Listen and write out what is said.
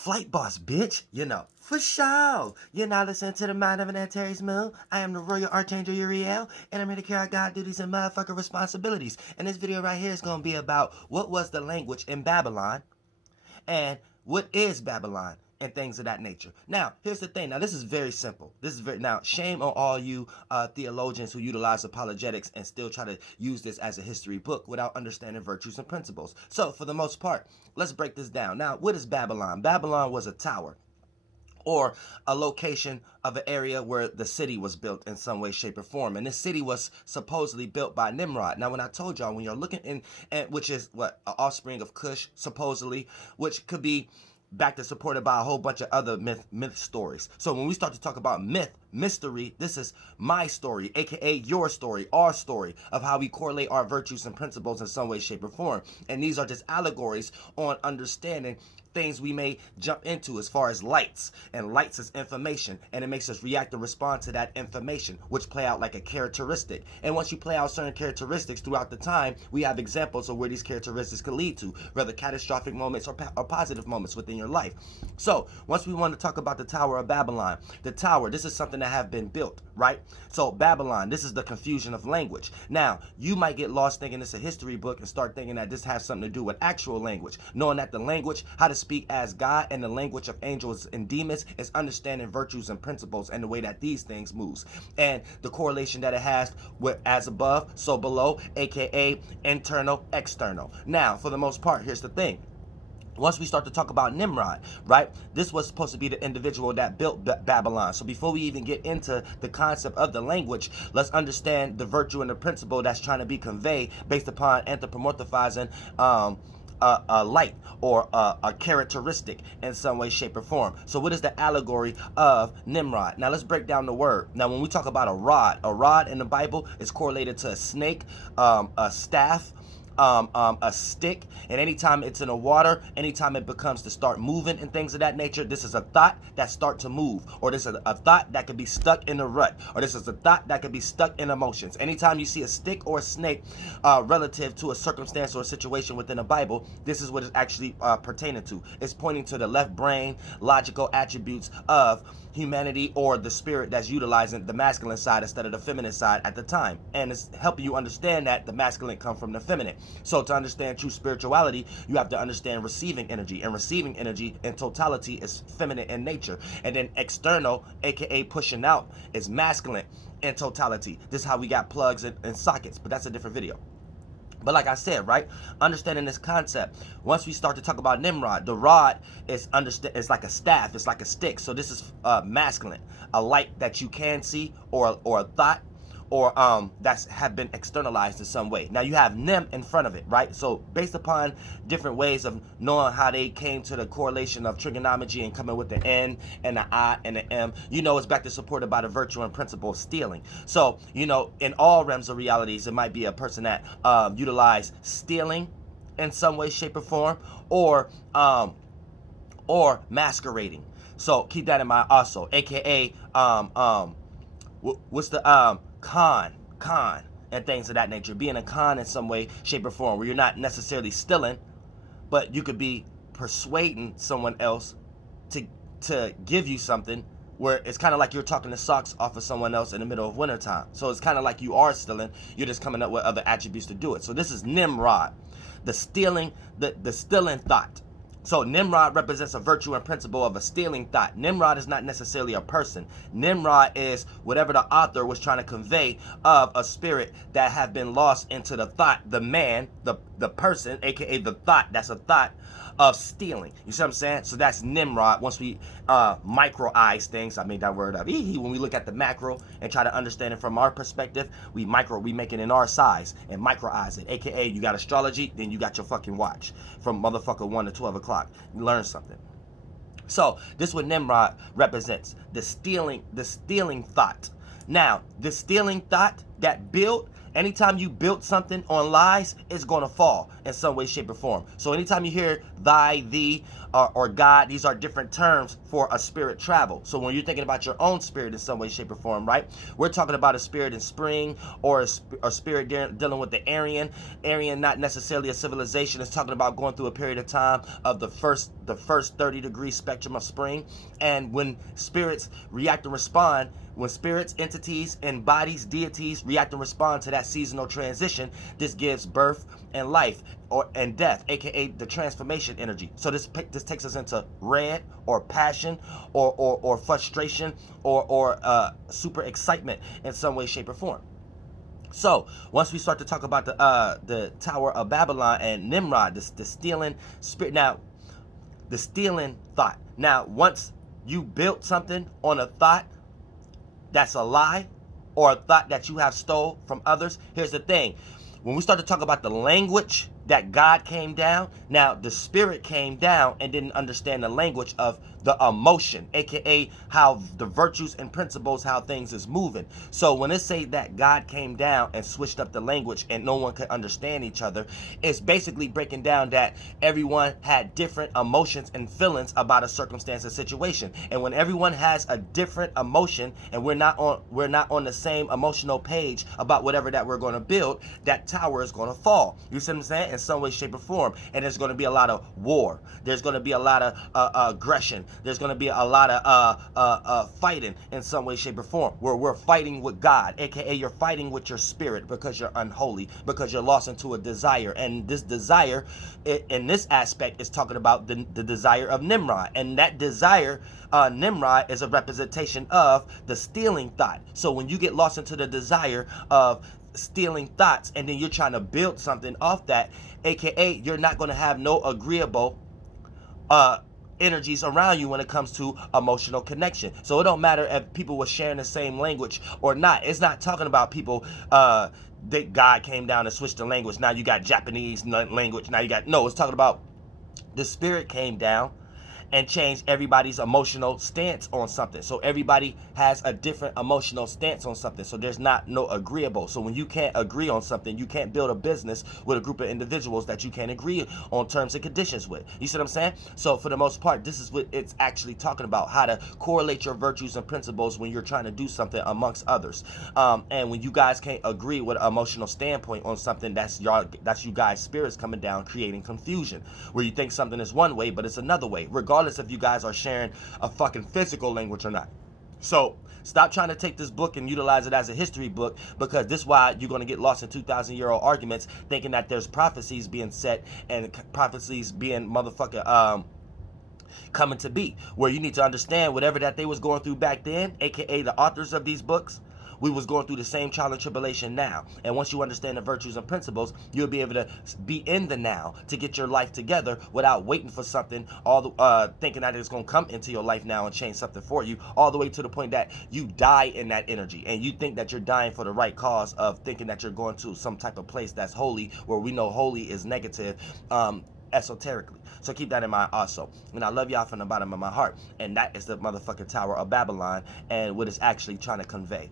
Flight boss, bitch. For sure. You're now listening to the Mind of an Antares Moon. I am the Royal Archangel Uriel, and I'm here to carry out God duties and motherfucker responsibilities. And this video right here is going to be about what was the language in Babylon and what is Babylon and things of that nature. Now, here's the thing. Now, this is very simple. Now, shame on all you theologians who utilize apologetics and still try to use this as a history book without understanding virtues and principles. So, for the most part, let's break this down. Now, what is Babylon? Babylon was a tower, or a location of an area where the city was built in some way, shape, or form. And this city was supposedly built by Nimrod. Now, when I told y'all, when you're looking in, which is what, an offspring of Cush, supposedly, which could be backed and supported by a whole bunch of other myth stories. So when we start to talk about mystery, this is my story, aka your story, our story of how we correlate our virtues and principles in some way, shape, or form. And these are just allegories on understanding things we may jump into as far as lights, and lights is information, and it makes us react and respond to that information, which play out like a characteristic. And once you play out certain characteristics throughout the time, we have examples of where these characteristics could lead to, whether catastrophic moments or positive moments within your life. So once we want to talk about the Tower of Babylon, the tower, this is something that have been built, right? So Babylon, this is the confusion of language. Now, you might get lost thinking it's a history book and start thinking that this has something to do with actual language, knowing that the language, how to speak as God, and the language of angels and demons is understanding virtues and principles and the way that these things moves, and the correlation that it has with as above, so below, aka internal, external. Now, for the most part, here's the thing. Once we start to talk about Nimrod, right, this was supposed to be the individual that built Babylon. So before we even get into the concept of the language, let's understand the virtue and the principle that's trying to be conveyed based upon anthropomorphizing a light or a characteristic in some way, shape, or form. So what is the allegory of Nimrod? Now let's break down the word. Now when we talk about a rod in the Bible is correlated to a snake, a staff, a stick, and anytime it's in the water, anytime it becomes to start moving and things of that nature, this is a thought that start to move, or this is a thought that could be stuck in a rut, or this is a thought that could be stuck in emotions. Anytime you see a stick or a snake relative to a circumstance or a situation within the Bible, this is what it's actually pertaining to. It's pointing to the left brain logical attributes of humanity, or the spirit that's utilizing the masculine side instead of the feminine side at the time, and it's helping you understand that the masculine come from the feminine. So to understand true spirituality, you have to understand receiving energy, and receiving energy in totality is feminine in nature, and then external, aka pushing out, is masculine in totality. This is how we got plugs and sockets, but that's a different video. But like I said, right, understanding this concept, once we start to talk about Nimrod, the rod is like a staff, it's like a stick. So this is masculine, a light that you can see, or a thought, or that's have been externalized in some way. Now you have Nim in front of it, right? So based upon different ways of knowing how they came to the correlation of trigonometry and coming with the N and the I and the M, it's back to supported by the virtue and principle of stealing. So, in all realms of realities, it might be a person that utilize stealing in some way, shape, or form, or masquerading. So keep that in mind also, aka what's the con and things of that nature. Being a con in some way, shape, or form, where you're not necessarily stealing, but you could be persuading someone else to give you something, where it's kind of like you're talking the socks off of someone else in the middle of wintertime. So it's kind of like you are stealing, you're just coming up with other attributes to do it. So this is Nimrod, the stealing thought. So Nimrod represents a virtue and principle of a stealing thought. Nimrod is not necessarily a person. Nimrod is whatever the author was trying to convey of a spirit that have been lost into the thought, the man, the person, aka the thought. That's a thought of stealing. You see what I'm saying? So that's Nimrod. Once we microize things, I made that word up. When we look at the macro and try to understand it from our perspective, we make it in our size and microize it. AKA, you got astrology, then you got your fucking watch from motherfucker 1 to 12 o'clock. You learn something. So this is what Nimrod represents: the stealing thought. Now, the stealing thought that built Anytime you build something on lies, it's going to fall in some way, shape, or form. So anytime you hear thy, thee, or God, these are different terms for a spirit travel. So when you're thinking about your own spirit in some way, shape, or form, right? We're talking about a spirit in spring, or a spirit dealing with the Aryan. Aryan, not necessarily a civilization. It's talking about going through a period of time of the first 30-degree spectrum of spring. And when spirits react and respond, when spirits, entities, and bodies, deities react and respond to that seasonal transition, this gives birth and life and death, aka the transformation energy. So this takes us into red, or passion, or frustration, or super excitement in some way, shape, or form. So once we start to talk about the Tower of Babylon and Nimrod, the stealing spirit. Now, the stealing thought. Now, once you built something on a thought that's a lie, or a thought that you have stole from others, here's the thing. When we start to talk about the language that God came down, now the spirit came down and didn't understand the language of the emotion, aka how the virtues and principles, how things is moving. So when it say that God came down and switched up the language and no one could understand each other, it's basically breaking down that everyone had different emotions and feelings about a circumstance or situation. And when everyone has a different emotion and we're not on the same emotional page about whatever that we're going to build, that tower is going to fall. You see what I'm saying? In some way, shape, or form. And there's going to be a lot of war. There's going to be a lot of aggression. There's going to be a lot of fighting in some way, shape, or form, where we're fighting with God, aka you're fighting with your spirit because you're unholy, because you're lost into a desire. And this desire, in this aspect, is talking about the desire of Nimrod. And that desire, Nimrod, is a representation of the stealing thought. So when you get lost into the desire of stealing thoughts, and then you're trying to build something off that, aka you're not going to have no agreeable energies around you when it comes to emotional connection. So it don't matter if people were sharing the same language or not. It's not talking about people that God came down and switched the language. Now you got Japanese language. Now you got, no, it's talking about the spirit came down and change everybody's emotional stance on something. So everybody has a different emotional stance on something. So there's no agreeable. So when you can't agree on something, you can't build a business with a group of individuals that you can't agree on terms and conditions with. You see what I'm saying? So for the most part, this is what it's actually talking about, how to correlate your virtues and principles when you're trying to do something amongst others. And when you guys can't agree with an emotional standpoint on something, that's you guys' spirits coming down, creating confusion, where you think something is one way, but it's another way, regardless if you guys are sharing a fucking physical language or not. So stop trying to take this book and utilize it as a history book, because this is why you're going to get lost in 2,000-year-old arguments, thinking that there's prophecies being set and prophecies being motherfucking coming to be, where you need to understand whatever that they was going through back then, aka the authors of these books. We was going through the same trial and tribulation now. And once you understand the virtues and principles, you'll be able to be in the now to get your life together without waiting for something, thinking that it's going to come into your life now and change something for you, all the way to the point that you die in that energy. And you think that you're dying for the right cause of thinking that you're going to some type of place that's holy, where we know holy is negative, esoterically. So keep that in mind also. And I love y'all from the bottom of my heart. And that is the motherfucking Tower of Babylon and what it's actually trying to convey.